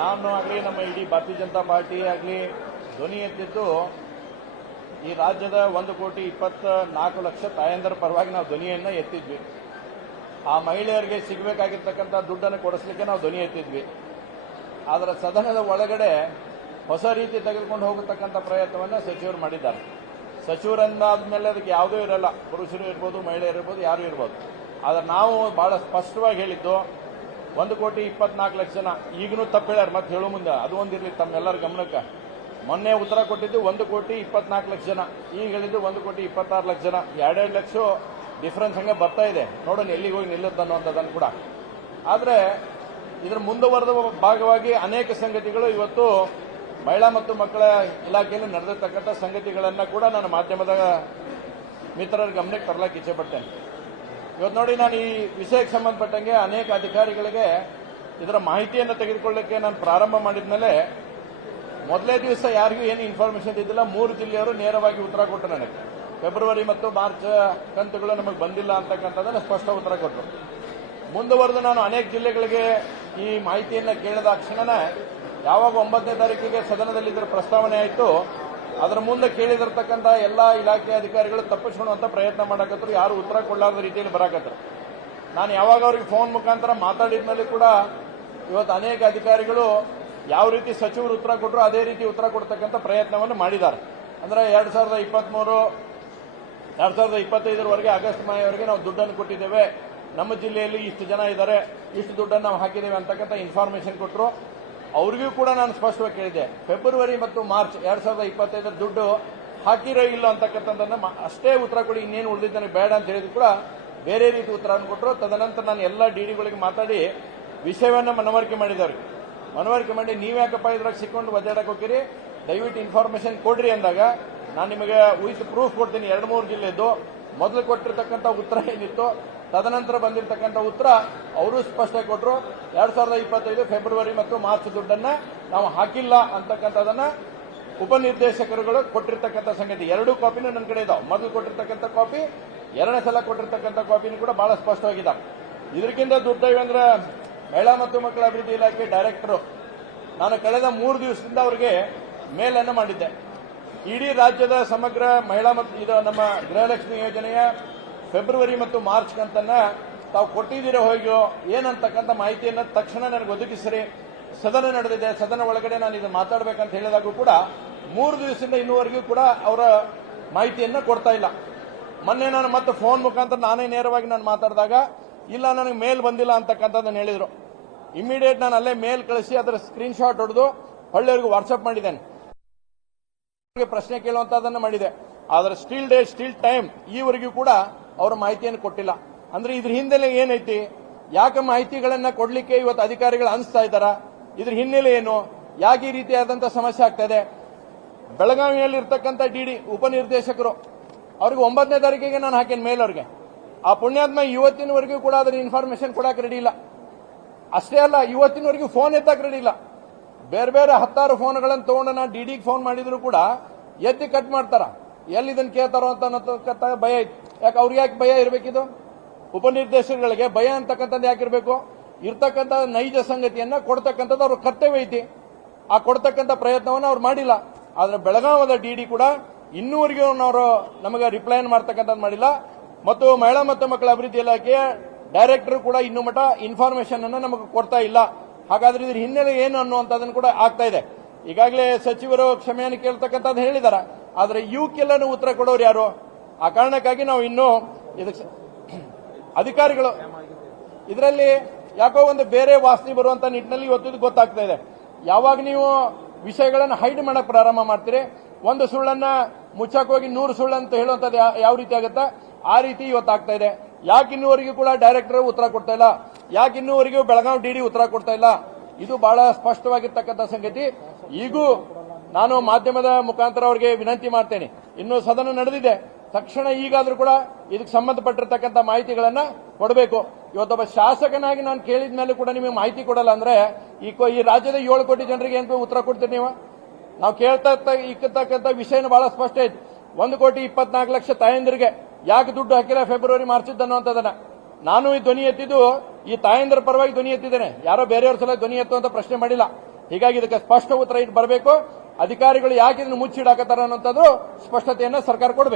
ನಾನು ಆಗಲಿ ನಮ್ಮ ಇಡೀ ಭಾರತೀಯ ಜನತಾ ಪಾರ್ಟಿ ಆಗಲಿ ಧ್ವನಿ ಎತ್ತಿದ್ದು ಈ ರಾಜ್ಯದ 1,24,00,000 ತಾಯಂದರ ಪರವಾಗಿ ನಾವು ಧ್ವನಿಯನ್ನು ಎತ್ತಿದ್ವಿ. ಆ ಮಹಿಳೆಯರಿಗೆ ಸಿಗಬೇಕಾಗಿರ್ತಕ್ಕಂಥ ದುಡ್ಡನ್ನು ಕೊಡಿಸ್ಲಿಕ್ಕೆ ನಾವು ಧ್ವನಿ ಎತ್ತಿದ್ವಿ. ಆದರೆ ಸದನದ ಒಳಗಡೆ ಹೊಸ ರೀತಿ ತೆಗೆದುಕೊಂಡು ಹೋಗತಕ್ಕಂಥ ಪ್ರಯತ್ನವನ್ನು ಸಚಿವರು ಮಾಡಿದ್ದಾರೆ. ಸಚಿವರಂದಾದ್ಮೇಲೆ ಅದಕ್ಕೆ ಯಾವುದೂ ಇರಲ್ಲ, ಪುರುಷರು ಇರ್ಬೋದು, ಮಹಿಳೆಯರು ಇರ್ಬೋದು, ಯಾರು ಇರ್ಬೋದು. ಆದರೆ ನಾವು ಬಹಳ ಸ್ಪಷ್ಟವಾಗಿ ಹೇಳಿದ್ದು 1,24,00,000 ಜನ. ಈಗಲೂ ತಪ್ಪು ಹೇಳ್ಯಾರ, ಮತ್ತೆ ಹೇಳೋ ಮುಂದೆ ಅದು ಒಂದಿರಲಿ ತಮ್ಮೆಲ್ಲರ ಗಮನಕ್ಕೆ. ಮೊನ್ನೆ ಉತ್ತರ ಕೊಟ್ಟಿದ್ದು 1,24,00,000 ಜನ, ಈಗ ಹೇಳಿದ್ದು 1,26,00,000 ಜನ. 2 ಲಕ್ಷ ಡಿಫರೆನ್ಸ್ ಹಂಗೆ ಬರ್ತಾ ಇದೆ. ನೋಡೋಣ ಎಲ್ಲಿಗೆ ಹೋಗಿ ನಿಲ್ಲುತ್ತೆ ಅನ್ನೋಂಥದ್ದನ್ನು ಕೂಡ. ಆದರೆ ಇದರ ಮುಂದುವರೆದ ಭಾಗವಾಗಿ ಅನೇಕ ಸಂಗತಿಗಳು ಇವತ್ತು ಮಹಿಳಾ ಮತ್ತು ಮಕ್ಕಳ ಇಲಾಖೆಯಲ್ಲಿ ನಡೆದಿರ್ತಕ್ಕಂಥ ಸಂಗತಿಗಳನ್ನು ಕೂಡ ನಾನು ಮಾಧ್ಯಮದ ಮಿತ್ರರ ಗಮನಕ್ಕೆ ತರಲಿಕ್ಕೆ ಇಚ್ಛೆಪಡ್ತೇನೆ. ಇವತ್ತು ನೋಡಿ, ನಾನು ಈ ವಿಷಯಕ್ಕೆ ಸಂಬಂಧಪಟ್ಟಂಗೆ ಅನೇಕ ಅಧಿಕಾರಿಗಳಿಗೆ ಇದರ ಮಾಹಿತಿಯನ್ನು ತೆಗೆದುಕೊಳ್ಳಕ್ಕೆ ನಾನು ಪ್ರಾರಂಭ ಮಾಡಿದ ಮೇಲೆ ಮೊದಲೇ ದಿವಸ ಯಾರಿಗೂ ಏನು ಇನ್ಫಾರ್ಮೇಷನ್ ಇದ್ದಿಲ್ಲ. 3 ಜಿಲ್ಲೆಯವರು ನೇರವಾಗಿ ಉತ್ತರ ಕೊಟ್ಟರು ನನಗೆ. ಫೆಬ್ರವರಿ ಮತ್ತು ಮಾರ್ಚ್ ಕಂತುಗಳು ನಮಗೆ ಬಂದಿಲ್ಲ ಅಂತಕ್ಕಂಥದ್ದನ್ನು ಸ್ಪಷ್ಟ ಉತ್ತರ ಕೊಟ್ಟರು. ಮುಂದುವರೆದು ನಾನು ಅನೇಕ ಜಿಲ್ಲೆಗಳಿಗೆ ಈ ಮಾಹಿತಿಯನ್ನು ಕೇಳಿದ ಕ್ಷಣನೇ ಯಾವಾಗ 9ನೇ ತಾರೀಕಿಗೆ ಸದನದಲ್ಲಿ ಇದರ ಪ್ರಸ್ತಾವನೆ ಆಯಿತು, ಅದರ ಮುಂದೆ ಕೇಳಿದಿರ್ತಕ್ಕಂಥ ಎಲ್ಲ ಇಲಾಖೆ ಅಧಿಕಾರಿಗಳು ತಪ್ಪಿಸ್ಕೊಳ್ಳುವಂಥ ಪ್ರಯತ್ನ ಮಾಡಕತ್ತರು. ಯಾರು ಉತ್ತರ ಕೊಡಲಾರದ ರೀತಿಯಲ್ಲಿ ಬರಾಕತ್ತರು. ನಾನು ಯಾವಾಗ ಅವರಿಗೆ ಫೋನ್ ಮುಖಾಂತರ ಮಾತಾಡಿದ ಮೇಲೆ ಕೂಡ ಇವತ್ತು ಅನೇಕ ಅಧಿಕಾರಿಗಳು ಯಾವ ರೀತಿ ಸಚಿವರು ಉತ್ತರ ಕೊಟ್ಟರು ಅದೇ ರೀತಿ ಉತ್ತರ ಕೊಡ್ತಕ್ಕಂಥ ಪ್ರಯತ್ನವನ್ನು ಮಾಡಿದ್ದಾರೆ. ಅಂದರೆ 2023, 2025 ಆಗಸ್ಟ್ ಮಾಯವರೆಗೆ ನಾವು ದುಡ್ಡನ್ನು ಕೊಟ್ಟಿದ್ದೇವೆ, ನಮ್ಮ ಜಿಲ್ಲೆಯಲ್ಲಿ ಇಷ್ಟು ಜನ ಇದ್ದಾರೆ, ಇಷ್ಟು ದುಡ್ಡನ್ನು ನಾವು ಹಾಕಿದ್ದೇವೆ ಅಂತಕ್ಕಂಥ ಇನ್ಫಾರ್ಮೇಷನ್ ಕೊಟ್ಟರು. ಅವ್ರಿಗೂ ಕೂಡ ನಾನು ಸ್ಪಷ್ಟವಾಗಿ ಕೇಳಿದೆ, ಫೆಬ್ರವರಿ ಮತ್ತು ಮಾರ್ಚ್ 2025 ದುಡ್ಡು ಹಾಕಿರೋ ಇಲ್ಲ ಅಂತಕ್ಕಂಥದ್ದನ್ನು ಅಷ್ಟೇ ಉತ್ತರ ಕೊಡಿ, ಇನ್ನೇನು ಉಳಿದಿದ್ದಾನೆ ಬೇಡ ಅಂತ ಹೇಳಿದ್ರು ಕೂಡ ಬೇರೆ ರೀತಿ ಉತ್ತರವನ್ನು ಕೊಟ್ಟರು. ತದನಂತರ ನಾನು ಎಲ್ಲ ಡಿಡಿಗಳಿಗೆ ಮಾತಾಡಿ ವಿಷಯವನ್ನು ಮನವರಿಕೆ ಮಾಡಿದವ್ರಿಗೆ ಮನವರಿಕೆ ಮಾಡಿ, ನೀವ್ಯಾಕಪ್ಪ ಇದ್ರಾಗ ಸಿಕ್ಕೊಂಡು ಒದ್ದಾಡಕ್ಕೆ ಹೋಗಿರಿ, ದಯವಿಟ್ಟು ಇನ್ಫಾರ್ಮೇಷನ್ ಕೊಡ್ರಿ ಅಂದಾಗ ನಾನು ನಿಮಗೆ ವಿತ್ ಪ್ರೂಫ್ ಕೊಡ್ತೀನಿ. 2-3 ಜಿಲ್ಲೆದ್ದು ಮೊದಲು ಕೊಟ್ಟಿರ್ತಕ್ಕಂಥ ಉತ್ತರ ಏನಿತ್ತು, ತದನಂತರ ಬಂದಿರತಕ್ಕಂಥ ಉತ್ತರ ಅವರು ಸ್ಪಷ್ಟ ಕೊಟ್ಟರು. 2025 ಫೆಬ್ರವರಿ ಮತ್ತು ಮಾರ್ಚ್ ದುಡ್ಡನ್ನು ನಾವು ಹಾಕಿಲ್ಲ ಅಂತಕ್ಕಂಥದನ್ನ ಉಪನಿರ್ದೇಶಕರುಗಳು ಕೊಟ್ಟಿರ್ತಕ್ಕಂಥ ಸಂಗತಿ 2 ಕಾಪಿನೂ ನನ್ನ ಕಡೆ ಇದಾವೆ. ಮೊದಲು ಕೊಟ್ಟಿರ್ತಕ್ಕಂಥ ಕಾಪಿ, 2ನೇ ಸಲ ಕೊಟ್ಟಿರ್ತಕ್ಕಂಥ ಕಾಪಿನೂ ಕೂಡ ಬಹಳ ಸ್ಪಷ್ಟವಾಗಿದ್ದಾವೆ. ಇದಕ್ಕಿಂತ ದುಡ್ಡು ಅಂದ್ರೆ ಮಹಿಳಾ ಮತ್ತು ಮಕ್ಕಳ ಅಭಿವೃದ್ಧಿ ಇಲಾಖೆ ಡೈರೆಕ್ಟರು ನಾನು ಕಳೆದ 3 ದಿವಸದಿಂದ ಅವರಿಗೆ ಮೇಲನ್ನು ಮಾಡಿದ್ದೆ. ಇಡೀ ರಾಜ್ಯದ ಸಮಗ್ರ ಮಹಿಳಾ ಮತ್ತು ಇದು ನಮ್ಮ ಗೃಹಲಕ್ಷ್ಮಿ ಯೋಜನೆಯ ಫೆಬ್ರವರಿ ಮತ್ತು ಮಾರ್ಚ್ ಕಂತನ್ನ ತಾವು ಕೊಟ್ಟಿದ್ದೀರೋ ಹೋಗ್ಯೋ ಏನಂತಕ್ಕಂಥ ಮಾಹಿತಿಯನ್ನು ತಕ್ಷಣ ನನಗೆ ಒದಗಿಸಿರಿ. ಸದನ ನಡೆದಿದೆ, ಸದನ ಒಳಗಡೆ ನಾನು ಇದನ್ನು ಮಾತಾಡಬೇಕಂತ ಹೇಳಿದಾಗೂ ಕೂಡ 3 ದಿವಸದಿಂದ ಇನ್ನೂವರೆಗೂ ಕೂಡ ಅವರ ಮಾಹಿತಿಯನ್ನು ಕೊಡ್ತಾ ಇಲ್ಲ. ಮೊನ್ನೆ ನಾನು ಮತ್ತೆ ಫೋನ್ ಮುಖಾಂತರ ನಾನೇ ನೇರವಾಗಿ ನಾನು ಮಾತಾಡಿದಾಗ ಇಲ್ಲ ನನಗೆ ಮೇಲ್ ಬಂದಿಲ್ಲ ಅಂತಕ್ಕಂಥದ್ದನ್ನು ಹೇಳಿದರು. ಇಮಿಡಿಯೇಟ್ ನಾನು ಅಲ್ಲೇ ಮೇಲ್ ಕಳಿಸಿ ಅದರ ಸ್ಕ್ರೀನ್ಶಾಟ್ ಹೊಡೆದು ಹಳ್ಳಿಯವರಿಗೆ ವಾಟ್ಸಪ್ ಮಾಡಿದ್ದೇನೆ, ಪ್ರಶ್ನೆ ಕೇಳುವಂತದನ್ನು ಮಾಡಿದೆ. ಆದರೆ ಸ್ಟಿಲ್ ಟೈಮ್ ಈವರೆಗೂ ಕೂಡ ಅವರ ಮಾಹಿತಿಯನ್ನು ಕೊಟ್ಟಿಲ್ಲ. ಅಂದ್ರೆ ಇದ್ರ ಹಿನ್ನೆಲೆ ಏನೈತಿ, ಯಾಕೆ ಮಾಹಿತಿಗಳನ್ನ ಕೊಡ್ಲಿಕ್ಕೆ ಇವತ್ತು ಅಧಿಕಾರಿಗಳು ಅನಿಸ್ತಾ ಇದ್ದಾರ, ಇದ್ರ ಹಿನ್ನೆಲೆ ಏನು, ಯಾಕೆ ಈ ರೀತಿಯಾದಂತಹ ಸಮಸ್ಯೆ ಆಗ್ತಾ ಇದೆ. ಬೆಳಗಾವಿಯಲ್ಲಿ ಇರ್ತಕ್ಕಂಥ ಡಿಡಿ ಉಪನಿರ್ದೇಶಕರು ಅವ್ರಿಗೆ 9ನೇ ತಾರೀಕಿಗೆ ನಾನು ಹಾಕೇನೆ ಮೇಲ್ ಅವ್ರಿಗೆ. ಆ ಪುಣ್ಯಾತ್ಮ ಇವತ್ತಿನವರೆಗೂ ಕೂಡ ಅದರ ಇನ್ಫಾರ್ಮೇಶನ್ ಕೊಡಕ್ಕೆ ರೆಡಿ ಇಲ್ಲ. ಅಷ್ಟೇ ಅಲ್ಲ, ಇವತ್ತಿನವರೆಗೂ ಫೋನ್ ಎತ್ತಕ್ಕೆ ರೆಡಿ ಇಲ್ಲ. ಬೇರೆ 10 ಫೋನ್ಗಳನ್ನು ತಗೊಂಡು ನಾನು ಡಿಡಿಗೆ ಫೋನ್ ಮಾಡಿದ್ರು ಕೂಡ ಎತ್ತಿ ಕಟ್ ಮಾಡ್ತಾರ. ಎಲ್ಲಿ ಇದನ್ನು ಕೇಳ್ತಾರೋ ಅಂತ ಭಯ ಐತಿ. ಯಾಕೆ ಅವ್ರಿಗೆ ಯಾಕೆ ಭಯ ಇರಬೇಕಿದು? ಉಪನಿರ್ದೇಶಕಗಳಿಗೆ ಭಯ ಅಂತಕ್ಕಂಥದ್ದು ಯಾಕಿರಬೇಕು? ಇರ್ತಕ್ಕಂಥ ನೈಜ ಸಂಗತಿಯನ್ನ ಕೊಡ್ತಕ್ಕಂಥದ್ದು ಅವ್ರ ಕರ್ತವ್ಯ ಐತಿ. ಆ ಕೊಡ್ತಕ್ಕಂಥ ಪ್ರಯತ್ನವನ್ನು ಅವ್ರು ಮಾಡಿಲ್ಲ. ಆದ್ರೆ ಬೆಳಗಾವದ ಡಿಡಿ ಕೂಡ ಇನ್ನೂವರೆಗೂ ಅವರು ನಮಗೆ ರಿಪ್ಲೈ ಮಾಡ್ತಕ್ಕಂಥದ್ದು ಮಾಡಿಲ್ಲ. ಮತ್ತು ಮಹಿಳಾ ಮತ್ತು ಮಕ್ಕಳ ಅಭಿವೃದ್ಧಿ ಇಲಾಖೆಯ ಡೈರೆಕ್ಟರ್ ಕೂಡ ಇನ್ನೂ ಮಟ್ಟ ಇನ್ಫಾರ್ಮೇಶನ್ ಅನ್ನು ನಮಗೆ ಕೊಡ್ತಾ ಇಲ್ಲ. ಹಾಗಾದ್ರೆ ಇದ್ರ ಹಿನ್ನೆಲೆ ಏನು ಅನ್ನುವಂಥದ್ದನ್ನು ಕೂಡ ಆಗ್ತಾ ಇದೆ. ಈಗಾಗಲೇ ಸಚಿವರು ಕ್ಷಮೆಯನ್ನು ಕೇಳ್ತಕ್ಕಂಥದ್ದು ಹೇಳಿದಾರ, ಆದ್ರೆ ಇವಕ್ಕೆಲ್ಲನೂ ಉತ್ತರ ಕೊಡೋರು ಯಾರು? ಆ ಕಾರಣಕ್ಕಾಗಿ ನಾವು ಇನ್ನೂ ಇದಕ್ಕೆ ಅಧಿಕಾರಿಗಳು ಇದರಲ್ಲಿ ಯಾಕೋ ಒಂದು ಬೇರೆ ವಾಸನೆ ಬರುವಂತ ನಿಟ್ಟಿನಲ್ಲಿ ಇವತ್ತು ಗೊತ್ತಾಗ್ತಾ ಇದೆ. ಯಾವಾಗ ನೀವು ವಿಷಯಗಳನ್ನು ಹೈಡ್ ಮಾಡಕ್ ಪ್ರಾರಂಭ ಮಾಡ್ತೀರಿ, ಒಂದು ಸುಳ್ಳನ್ನ ಮುಚ್ಚಕ್ ಹೋಗಿ 100 ಸುಳ್ಳು ಅಂತ ಹೇಳುವಂಥದ್ದು ಯಾವ ರೀತಿ ಆಗುತ್ತಾ ಆ ರೀತಿ ಇವತ್ತಾಗ್ತಾ ಇದೆ. ಯಾಕೆ ಇನ್ನೂವರೆಗೂ ಕೂಡ ಡೈರೆಕ್ಟರ್ ಉತ್ತರ ಕೊಡ್ತಾ ಇಲ್ಲ, ಯಾಕೆ ಇನ್ನೂವರೆಗೂ ಬೆಳಗಾವಿ ಡಿಡಿ ಉತ್ತರ ಕೊಡ್ತಾ ಇಲ್ಲ, ಇದು ಬಹಳ ಸ್ಪಷ್ಟವಾಗಿರ್ತಕ್ಕಂಥ ಸಂಗತಿ. ಈಗೂ ನಾನು ಮಾಧ್ಯಮದ ಮುಖಾಂತರ ಅವರಿಗೆ ವಿನಂತಿ ಮಾಡ್ತೇನೆ, ಇನ್ನು ಸದನ ನಡೆದಿದೆ, ತಕ್ಷಣ ಈಗಾದ್ರೂ ಕೂಡ ಇದಕ್ಕೆ ಸಂಬಂಧಪಟ್ಟಿರ್ತಕ್ಕಂಥ ಮಾಹಿತಿಗಳನ್ನ ಕೊಡಬೇಕು. ಇವತ್ತೊಬ್ಬ ಶಾಸಕನಾಗಿ ನಾನು ಕೇಳಿದ ಮೇಲೆ ಕೂಡ ನಿಮಗೆ ಮಾಹಿತಿ ಕೊಡಲ್ಲ ಅಂದ್ರೆ ಈ ರಾಜ್ಯದ 7 ಕೋಟಿ ಜನರಿಗೆ ಏನು ಉತ್ತರ ಕೊಡ್ತೀರಿ ನೀವು? ನಾವು ಕೇಳ್ತಾ ಇರ್ತಕ್ಕಂಥ ವಿಷಯನ ಬಹಳ ಸ್ಪಷ್ಟ ಐತಿ. 1,24,00,000 ತಾಯಂದಿರಿಗೆ ಯಾಕೆ ದುಡ್ಡು ಹಾಕಿಲ್ಲ ಫೆಬ್ರವರಿ ಮಾರ್ಚ್ ಅನ್ನುವಂಥದ್ದನ್ನ ನಾನು ಈ ಧ್ವನಿ ಎತ್ತಿದ್ದು ಈ ತಾಯಂದಿರ ಪರವಾಗಿ ಧ್ವನಿ ಎತ್ತಿದ್ದೇನೆ. ಯಾರೋ ಬೇರೆಯವ್ರ ಸಲ ಧ್ವನಿ ಎತ್ತುವಂತ ಪ್ರಶ್ನೆ ಮಾಡಿಲ್ಲ. ಹೀಗಾಗಿ ಇದಕ್ಕೆ ಸ್ಪಷ್ಟ ಉತ್ತರ ಇಟ್ಟು ಬರಬೇಕು. ಅಧಿಕಾರಿಗಳು ಯಾಕೆ ಇದನ್ನು ಮುಚ್ಚಿಡಾಕತ್ತಾರ ಅನ್ನೋಂಥದ್ದು ಸ್ಪಷ್ಟತೆಯನ್ನ ಸರ್ಕಾರ ಕೊಡಬೇಕು.